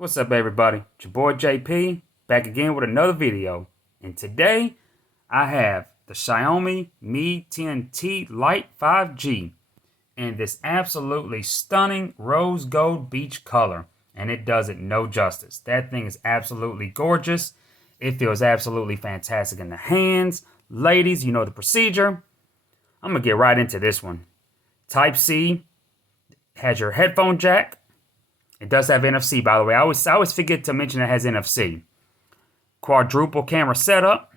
What's up, everybody? It's your boy JP, back again with another video. And today, I have the Xiaomi Mi 10T Lite 5G in this absolutely stunning rose gold beach color. And it does it no justice. That thing is absolutely gorgeous. It feels absolutely fantastic in the hands. Ladies, you know the procedure. I'm going to get right into this one. Type-C has your headphone jack. It does have NFC, by the way. I always forget to mention it has NFC. Quadruple camera setup.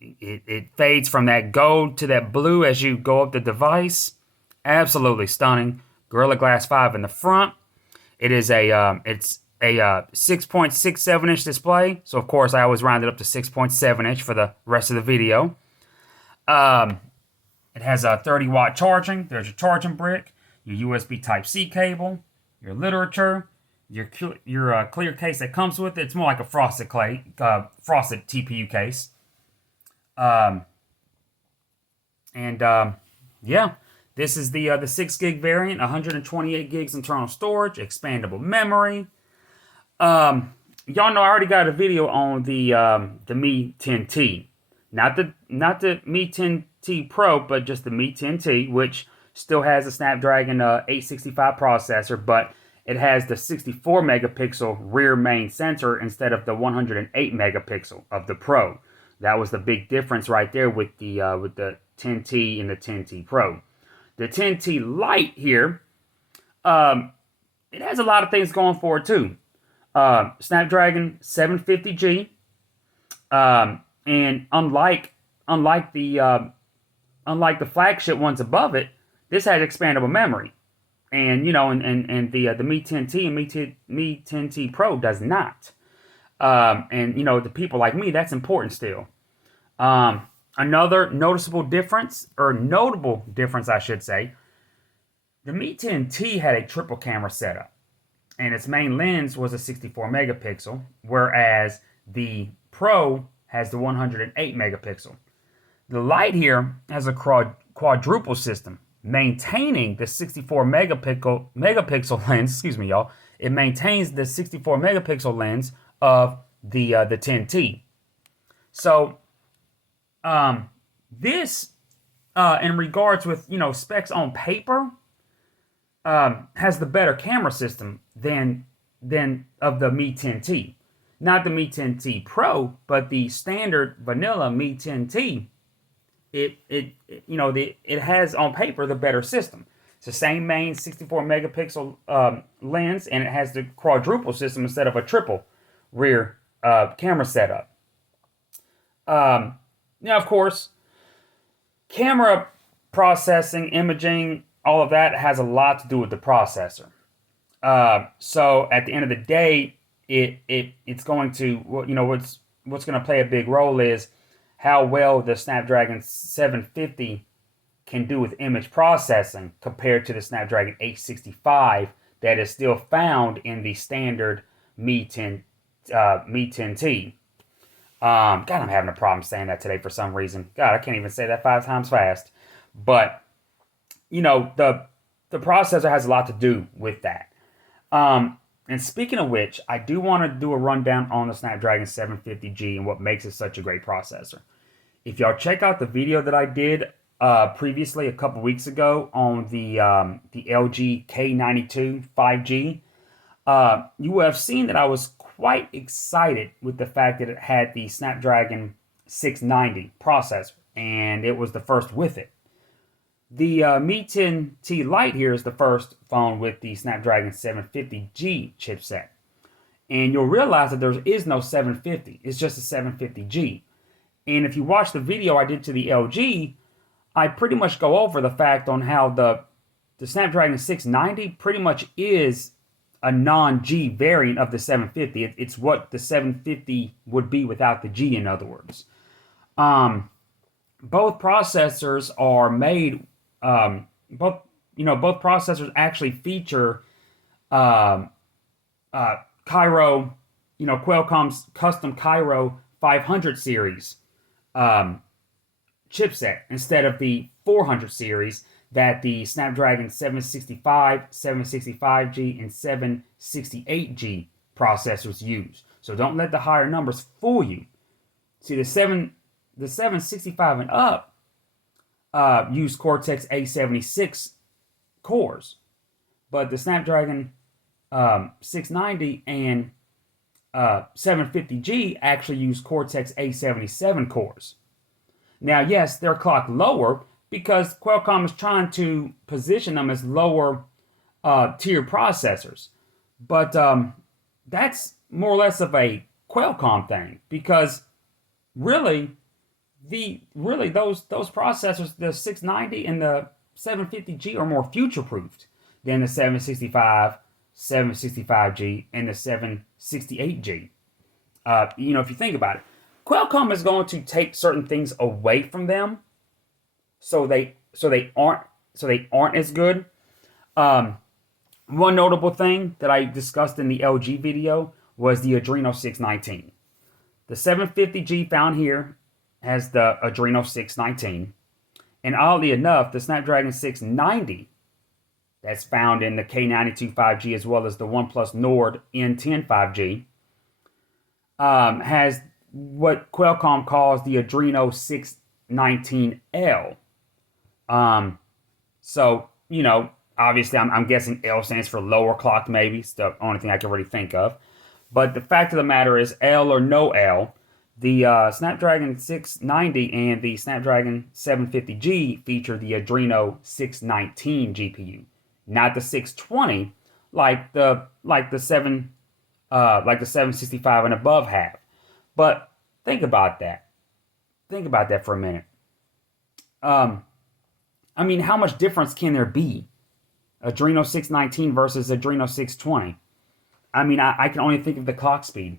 It fades from that gold to that blue as you go up the device. Absolutely stunning. Gorilla Glass 5 in the front. It is a 6.67 inch display. So of course I always round it up to 6.7 inch for the rest of the video. It has a 30-watt charging. There's your charging brick. Your USB Type-C cable, your literature, your clear case that comes with it. It's more like a frosted TPU case. Yeah, this is the 6 gig variant, 128 gigs internal storage, expandable memory. Y'all know I already got a video on the Mi 10T, not the Mi 10T Pro, but just the Mi 10T, which still has a Snapdragon 865 processor, but it has the 64 megapixel rear main sensor instead of the 108 megapixel of the Pro. That was the big difference right there with the 10T and the 10T Pro. The 10T Lite here, it has a lot of things going for it too. Snapdragon 750G, and unlike the flagship ones above it, this has expandable memory, and the Mi 10T and Mi 10T Pro does not. And the people like me, that's important still. Another notable difference, I should say, the Mi 10T had a triple camera setup, and its main lens was a 64 megapixel, whereas the Pro has the 108 megapixel. The Lite here has a quadruple system, maintaining the 64 megapixel lens. Excuse me, y'all. It maintains the 64 megapixel lens of the 10T. So, this, in regards with specs on paper, has the better camera system than of the Mi 10T. Not the Mi 10T Pro, but the standard vanilla Mi 10T. It has on paper the better system. It's the same main 64 megapixel lens, and it has the quadruple system instead of a triple rear camera setup. Now, of course, camera processing, imaging, all of that has a lot to do with the processor. So at the end of the day, it's going to what's going to play a big role is how well the Snapdragon 750 can do with image processing compared to the Snapdragon 865 that is still found in the standard Mi 10T. God, I'm having a problem saying that today for some reason. God, I can't even say that 5 times fast. But the processor has a lot to do with that. And speaking of which, I do want to do a rundown on the Snapdragon 750G and what makes it such a great processor. If y'all check out the video that I did previously a couple weeks ago on the LG K92 5G, you will have seen that I was quite excited with the fact that it had the Snapdragon 690 processor, and it was the first with it. The Mi 10T Lite here is the first phone with the Snapdragon 750G chipset. And you'll realize that there is no 750. It's just a 750G. And if you watch the video I did to the LG, I pretty much go over the fact on how the Snapdragon 690 pretty much is a non-G variant of the 750. It's what the 750 would be without the G, in other words. Both processors are made... both processors actually feature Qualcomm's custom Cairo 500 series chipset instead of the 400 series that the Snapdragon 765, 765G, and 768G processors use. So don't let the higher numbers fool you. See, the 765 and up use Cortex A76 cores, but the Snapdragon 690 and 750G actually use Cortex A77 cores. Now, yes, they're clocked lower because Qualcomm is trying to position them as lower tier processors. But that's more or less of a Qualcomm thing, because really those processors, the 690 and the 750G, are more future proofed than the 765, 765G, and the 768G. If you think about it, Qualcomm is going to take certain things away from them, so they aren't as good. One notable thing that I discussed in the LG video was the Adreno 619. The 750G found here has the Adreno 619, and oddly enough, the Snapdragon 690 that's found in the K92 5G as well as the OnePlus Nord N10 5G has what Qualcomm calls the Adreno 619L. So, obviously I'm guessing L stands for lower clock, maybe. It's the only thing I can really think of. But the fact of the matter is, L or no L, the Snapdragon 690 and the Snapdragon 750G feature the Adreno 619 GPU, not the 620 like the 765 and above have. But think about that. Think about that for a minute. How much difference can there be? Adreno 619 versus Adreno 620. I can only think of the clock speed.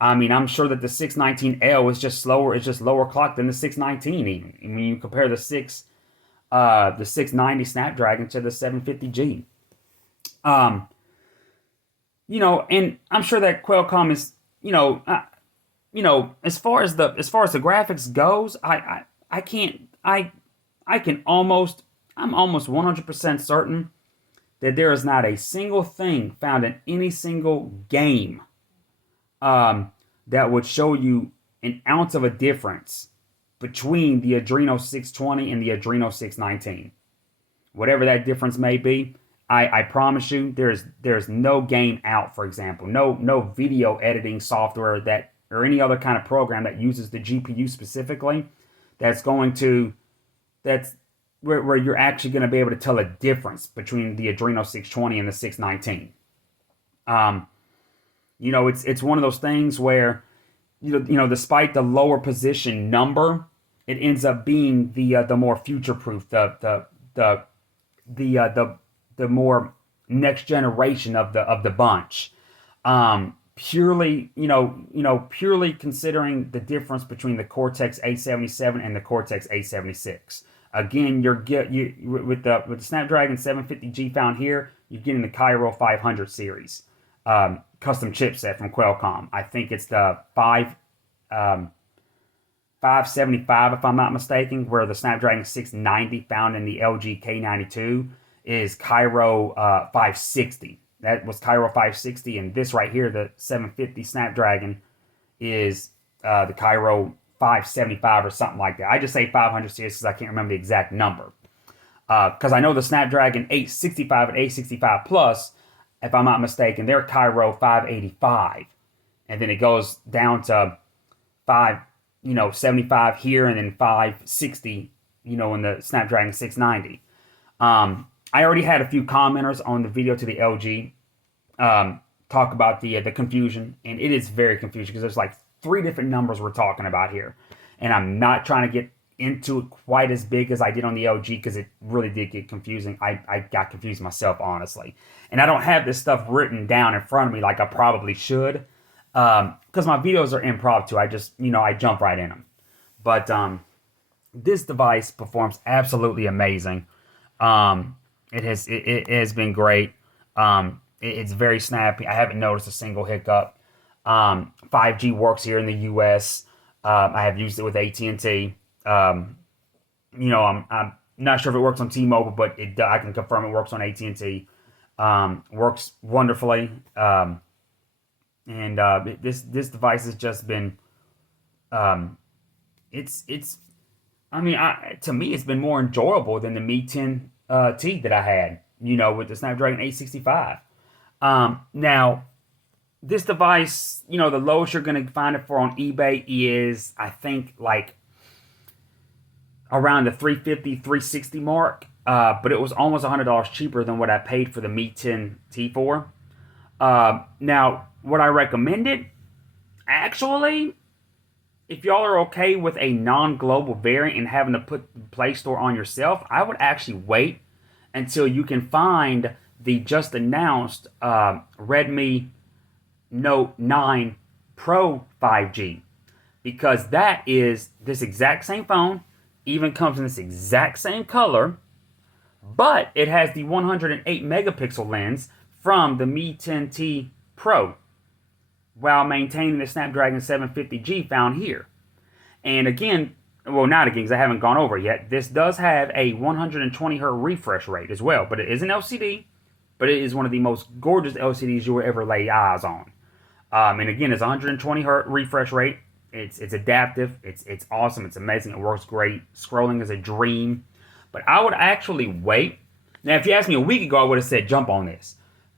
I'm sure that the 619L is just slower. It's just lower clock than the 619 even. When you compare the 690 Snapdragon to the 750G. And I'm sure that Qualcomm is, as far as the graphics goes, I'm almost 100% certain that there is not a single thing found in any single game that would show you an ounce of a difference between the Adreno 620 and the Adreno 619. Whatever that difference may be, I promise you, there's no game out, for example, no video editing software or any other kind of program that uses the GPU specifically where you're actually going to be able to tell a difference between the Adreno 620 and the 619. It's one of those things where, despite the lower position number, it ends up being the more future proof, the more next generation of the bunch. Purely considering the difference between the Cortex A77 and the Cortex A76. Again, with the Snapdragon 750G found here, you're getting the Cairo 500 series custom chipset from Qualcomm. I think it's the 575, if I'm not mistaken, where the Snapdragon 690 found in the LG K92 is Cairo 560. That was Cairo 560, and this right here, the 750 Snapdragon, is the Cairo 575 or something like that. I just say 500 series because I can't remember the exact number. Because I know the Snapdragon 865 and 865 Plus, if I'm not mistaken, they're Cairo 585. And then it goes down to 75 here, and then 560, in the Snapdragon 690. I already had a few commenters on the video to the LG talk about the confusion, and it is very confusing because there's like 3 different numbers we're talking about here, and I'm not trying to get into it quite as big as I did on the LG because it really did get confusing. I got confused myself, honestly, and I don't have this stuff written down in front of me like I probably should because my videos are improv too. I just I jump right in them, but this device performs absolutely amazing. It has been great. It's very snappy. I haven't noticed a single hiccup. 5G works here in the U.S. I have used it with AT&T. I'm Not sure if it works on T-Mobile, but I can confirm it works on AT&T. Works wonderfully. And this device has just been um, it's I mean, to me, it's been more enjoyable than the Mi 10 T that I had, with the Snapdragon 865. Now, this device, the lowest you're going to find it for on eBay is, I think, like around the 350, 360 mark. But it was almost $100 cheaper than what I paid for the Mi 10 T4. Now, would I recommend it? Actually, if y'all are okay with a non-global variant and having to put the Play Store on yourself, I would actually wait until you can find the just announced Redmi Note 9 Pro 5G, because that is this exact same phone, even comes in this exact same color, but it has the 108 megapixel lens from the Mi 10T Pro, while maintaining the Snapdragon 750G found here. And again, well, not again, because I haven't gone over it yet. This does have a 120 hertz refresh rate as well, but it is an LCD, but it is one of the most gorgeous LCDs you will ever lay eyes on. And again, it's 120 hertz refresh rate. It's adaptive. It's awesome. It's amazing. It works great. Scrolling is a dream. But I would actually wait. Now, if you asked me a week ago, I would have said jump on this.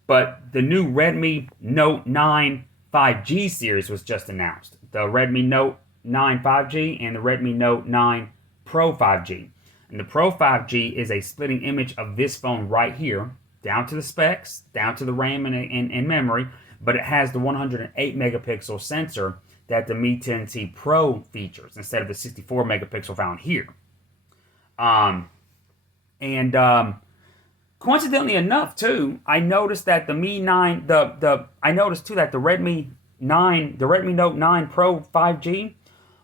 But the new Redmi Note 9 5G series was just announced. The Redmi Note 9 5G and the Redmi Note 9 Pro 5G. And the Pro 5G is a splitting image of this phone right here, down to the specs, down to the RAM and memory, but it has the 108 megapixel sensor that the Mi 10T Pro features instead of the 64 megapixel found here. Coincidentally enough, too, I noticed that the Mi 9, I noticed too that the Redmi Note 9 Pro 5G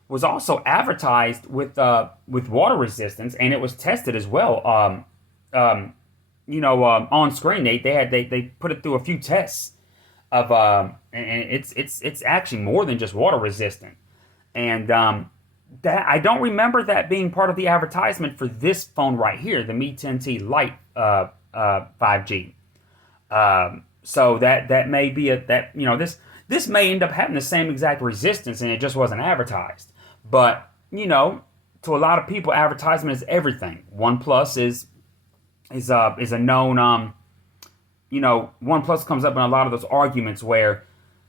was also advertised with water resistance, and it was tested as well. On screen, they put it through a few tests of and it's actually more than just water resistant, and that I don't remember that being part of the advertisement for this phone right here, the Mi 10T Lite 5G. So that may be this may end up having the same exact resistance, and it just wasn't advertised. But to a lot of people, advertisement is everything. OnePlus is a known OnePlus comes up in a lot of those arguments where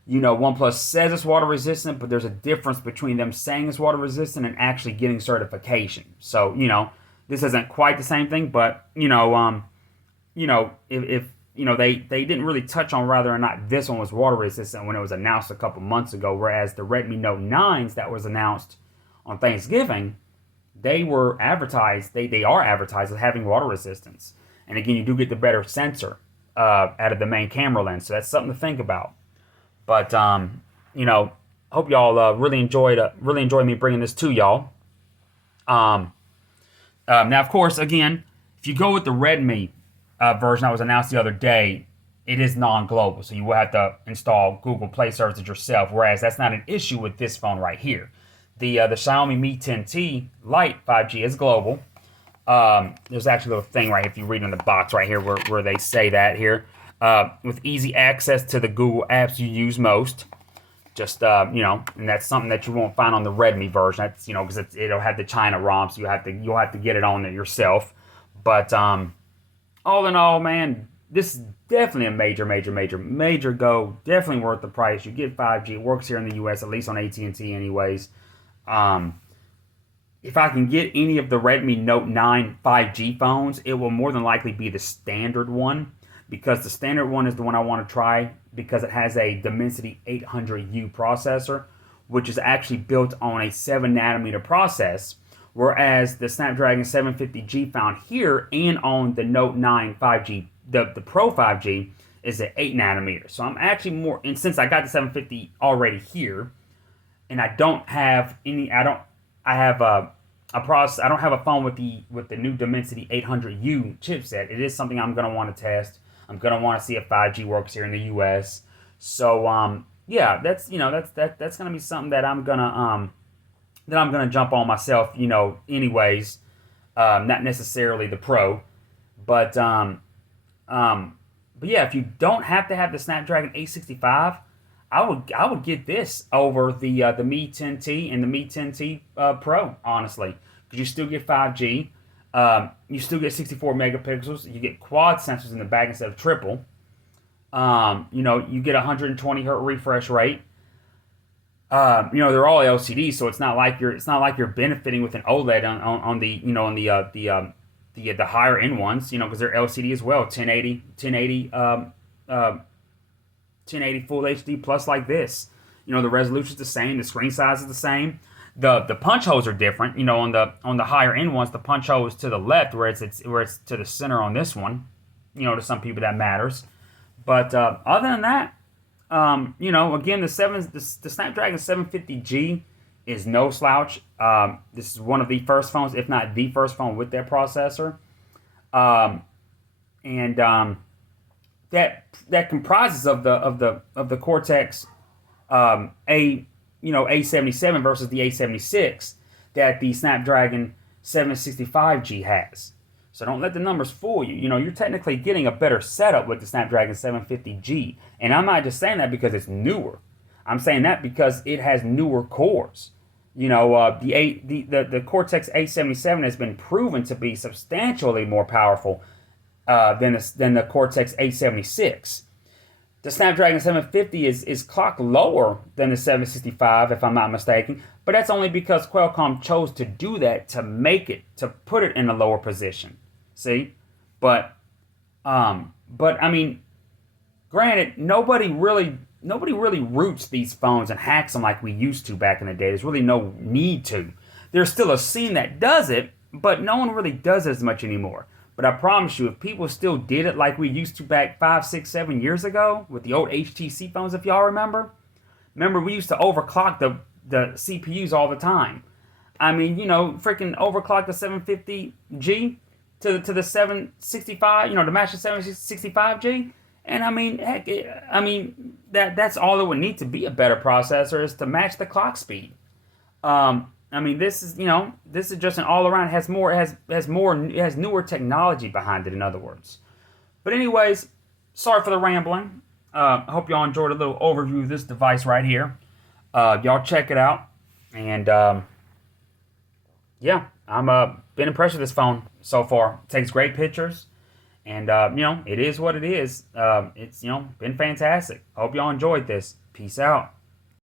OnePlus says it's water resistant, but there's a difference between them saying it's water resistant and actually getting certification. So this isn't quite the same thing, but if they didn't really touch on whether or not this one was water resistant when it was announced a couple months ago, whereas the Redmi Note 9s that was announced on Thanksgiving, they were advertised, they are advertised as having water resistance. And again, you do get the better sensor out of the main camera lens, so that's something to think about. But hope y'all really enjoy me bringing this to y'all. Now, of course, again, if you go with the Redmi version that was announced the other day, it is non-global, so you will have to install Google Play services yourself. Whereas that's not an issue with this phone right here. The Xiaomi Mi 10T Lite 5G is global. There's actually a little thing right here, if you read on the box right here where they say that here. With easy access to the Google apps you use most. Just, and that's something that you won't find on the Redmi version. That's, because it'll have the China ROM, so you'll have to get it on there yourself. But, all in all, man, this is definitely a major go. Definitely worth the price. You get 5G. It works here in the U.S., at least on AT&T anyways. If I can get any of the Redmi Note 9 5G phones, it will more than likely be the standard one, because the standard one is the one I want to try because it has a Dimensity 800U processor, which is actually built on a 7nm process, whereas the Snapdragon 750G found here and on the Note 9 5G, the Pro 5G, is at 8nm. So I'm actually more, and since I got the 750 already here, and I don't have any, I don't have a phone with the new Dimensity 800U chipset. It is something I'm gonna want to test. I'm gonna want to see if 5G works here in the U.S. So yeah, that's gonna be something that I'm gonna jump on myself. Anyways, not necessarily the Pro, but um, but yeah, if you don't have to have the Snapdragon 865, I would get this over the Mi 10T and the Mi 10T Pro, honestly, because you still get 5G, you still get 64 megapixels, you get quad sensors in the back instead of triple. You get 120 hertz refresh rate. They're all LCD, so it's not like you're benefiting with an OLED on the the higher end ones, because they're LCD as well, 1080 full HD plus like this. The resolution's the same, the screen size is the same. The punch holes are different. On the higher end ones, the punch hole is to the left, where it's to the center on this one. To some people that matters. But other than that, again, the Snapdragon 750G is no slouch. This is one of the first phones, if not the first phone with that processor, and that comprises of the Cortex A77 versus the A76 that the Snapdragon 765G has. So don't let the numbers fool you. You're technically getting a better setup with the Snapdragon 750G. And I'm not just saying that because it's newer. I'm saying that because it has newer cores. The Cortex A77 has been proven to be substantially more powerful than the Cortex A76. The Snapdragon 750 is clocked lower than the 765, if I'm not mistaken, but that's only because Qualcomm chose to do that to put it in a lower position. See, but I mean, granted, nobody really roots these phones and hacks them like we used to back in the day. There's really no need to. There's still a scene that does it, but no one really does it as much anymore. But I promise you, if people still did it like we used to back 5, 6, 7 years ago with the old HTC phones, if y'all remember, we used to overclock the CPUs all the time. I mean, freaking overclock the 750G to the 765, to match the 765G. And I mean, heck, that's all it would need to be a better processor, is to match the clock speed. This is just an all around, it has newer technology behind it, in other words. But anyways, sorry for the rambling. I hope y'all enjoyed a little overview of this device right here. Y'all check it out. And I'm been impressed with this phone so far. It takes great pictures. And it is what it is. It's been fantastic. Hope y'all enjoyed this. Peace out.